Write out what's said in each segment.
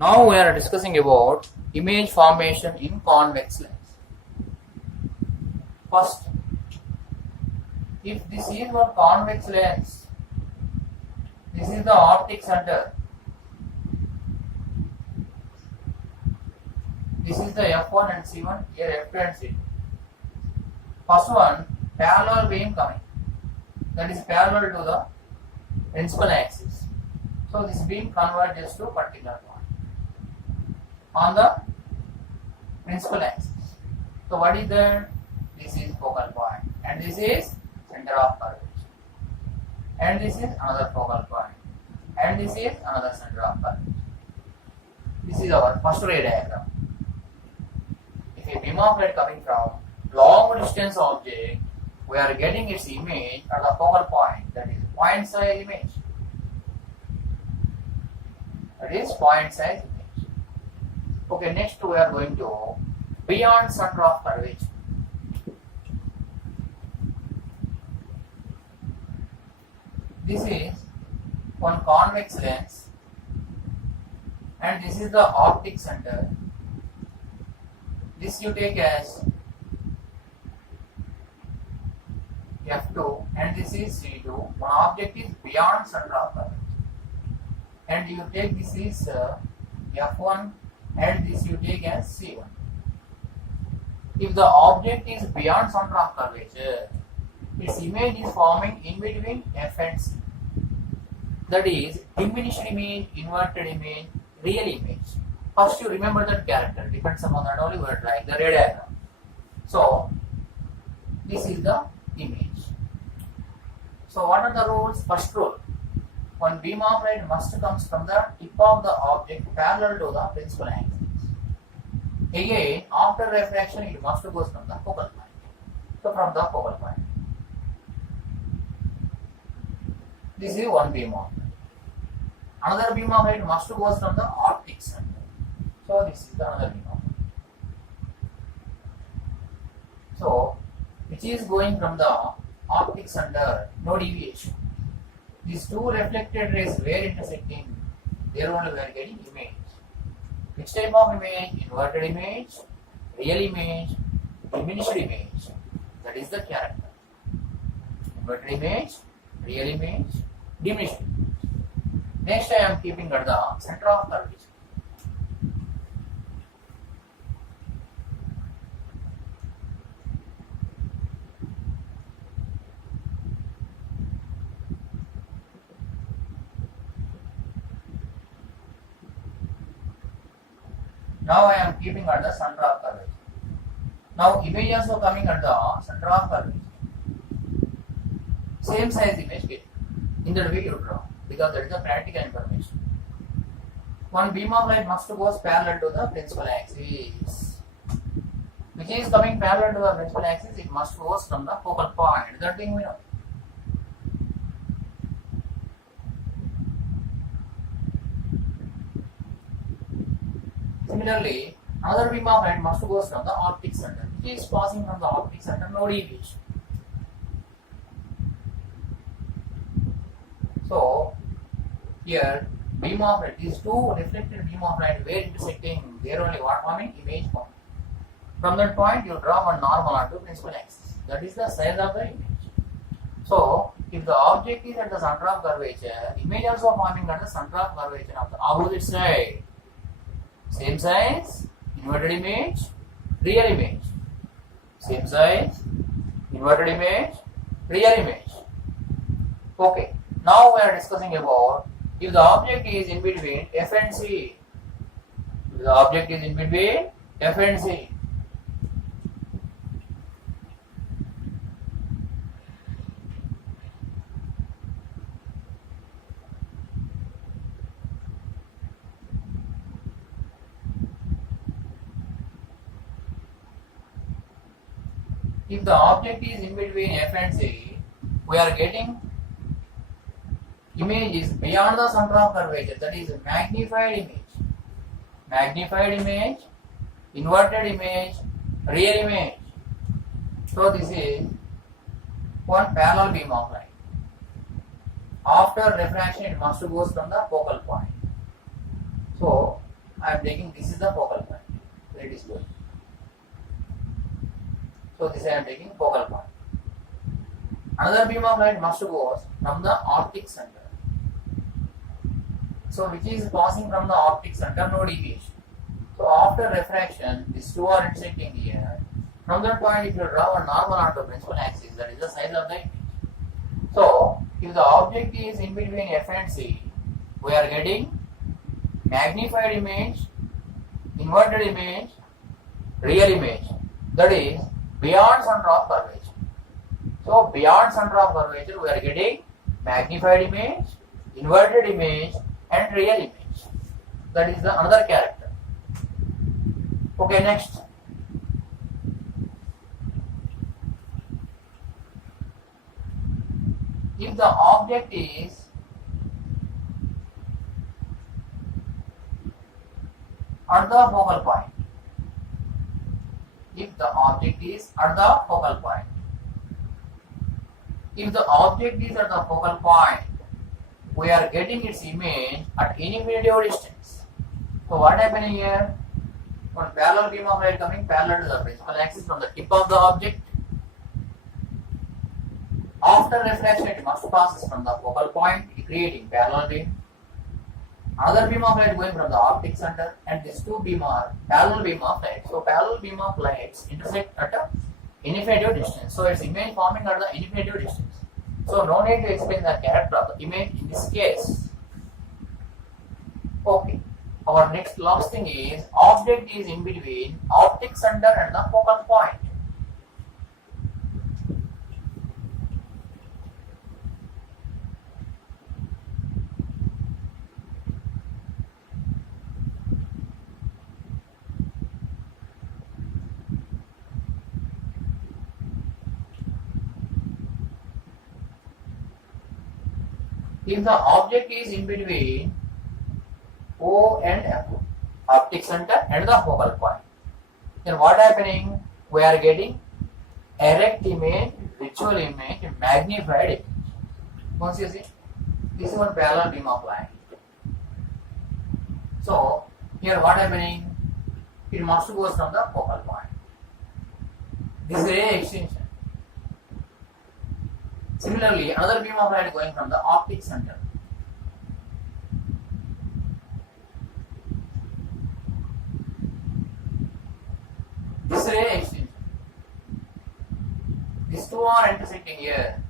Now we are discussing about image formation in convex lens. First, if this is one convex lens, this is the optic center. This is the F1 and C1, here F2 and C2. First one, parallel beam coming. That is parallel to the principal axis. So this beam converges to particular point on the principal axis. So what is that? This is focal point and this is center of curvature. And this is another focal point and this is another center of curvature. This is our first ray diagram. If a beam of light coming from long distance object, we are getting its image at the focal point, that is point size image. That is point size image. Okay, next we are going to beyond center of curvature. This is one convex lens and this is the optic center. This you take as F2 and this is C2. One object is beyond center of curvature. And you take this is F1 and this you take as C1. If the object is beyond center of curvature, its image is forming in between F and C. That is diminished image, inverted image, real image. First you remember that character, depends upon that only we are drawing the ray diagram. So this is the image. So what are the rules? First rule, one beam of light must come from the tip of the object parallel to the principal axis. Again, after refraction it must go from the focal point. So from the focal point. This is one beam of light. Another beam of light must go from the optic center. So this is the another beam of light. So which is going from the optic center, no deviation. These two reflected rays were intersecting, there only we are getting image. Which type of image? Inverted image, real image, diminished image. That is the character. Inverted image, real image, diminished image. Next I am keeping at the center of curvature. Now I am keeping at the center of curvature. Now image also coming at the center of curvature. Same size image get. In that way you draw, because that is the practical information. One beam of light must go parallel to the principal axis. Which is coming parallel to the principal axis, it must go from the focal point. That thing we know. Similarly, another beam of light must go from the optic center. Which is passing from the optic center, no deviation. So here beam of light, these two reflected beam of light were intersecting, they are only what forming? Image forming. From that point you draw one normal onto principal axis. That is the size of the image. So if the object is at the center of curvature, image also forming at the center of curvature of the opposite side. Same size, inverted image, real image. Same size, inverted image, real image. Okay, now we are discussing about if the object is in between F and C. If the object is in between F and C. If the object is in between F and C, we are getting image is beyond the center of curvature, that is magnified image. Magnified image, inverted image, real image. So this is one parallel beam of light. After refraction it must go from the focal point. So I am taking this is the focal point where it is going. So this I am taking focal point. Another beam of light must go from the optic center. So which is passing from the optic center, no deviation. So after refraction, these two are intersecting here. From that point, if you draw a normal onto principal axis, that is the size of the image. So if the object is in between F and C, we are getting magnified image, inverted image, real image. That is beyond center of curvature. So beyond center of curvature, we are getting magnified image, inverted image, and real image. That is the another character. Okay, next. If the object is at the focal point, if the object is at the focal point, if the object is at the focal point, we are getting its image at infinity distance. So what happening here? One parallel beam of light coming parallel to the principal axis from the tip of the object. After reflection, it must pass from the focal point, creating parallel beam. Another beam of light going from the optic center, and these two beam are parallel beam of light. So parallel beam of lights intersect at a infinity distance. So its image forming at the infinity distance. So no need to explain the character of the image in this case. Okay. Our next last thing is object is in between optic center and the focal point. If the object is in between O and F, optic center and the focal point, then what happening? We are getting erect image, visual image, magnified image. Once you see, this is one parallel beam of light. So here what happening? It must go from the focal point. This is ray extension. Similarly, another beam of light going from the optic center. This ray extension. These two are intersecting here.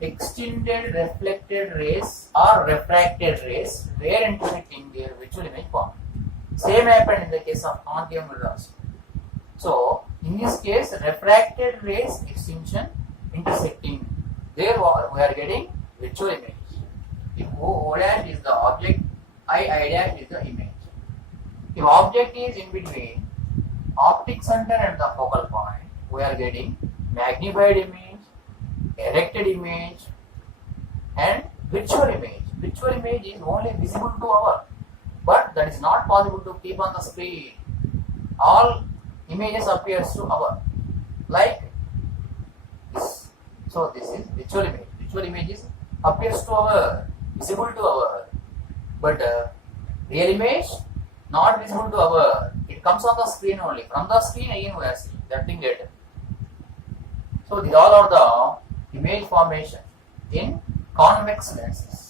Extended reflected rays or refracted rays were intersecting their visual image form. Same happened in the case of concave mirrors. So, in this case, refracted rays extension intersecting. There we are getting visual image. If O dash is the object, I dash is the image. If object is in between optic center and the focal point, we are getting magnified image, erected image, and visual image. Visual image is only visible to our, but that is not possible to keep on the screen. All images appears to our, like this. So this is visual image. Visual image is appears to our, visible to our, but real image not visible to our. It comes on the screen only. From the screen again we are seeing that thing later. So these all are the image formation in convex lenses.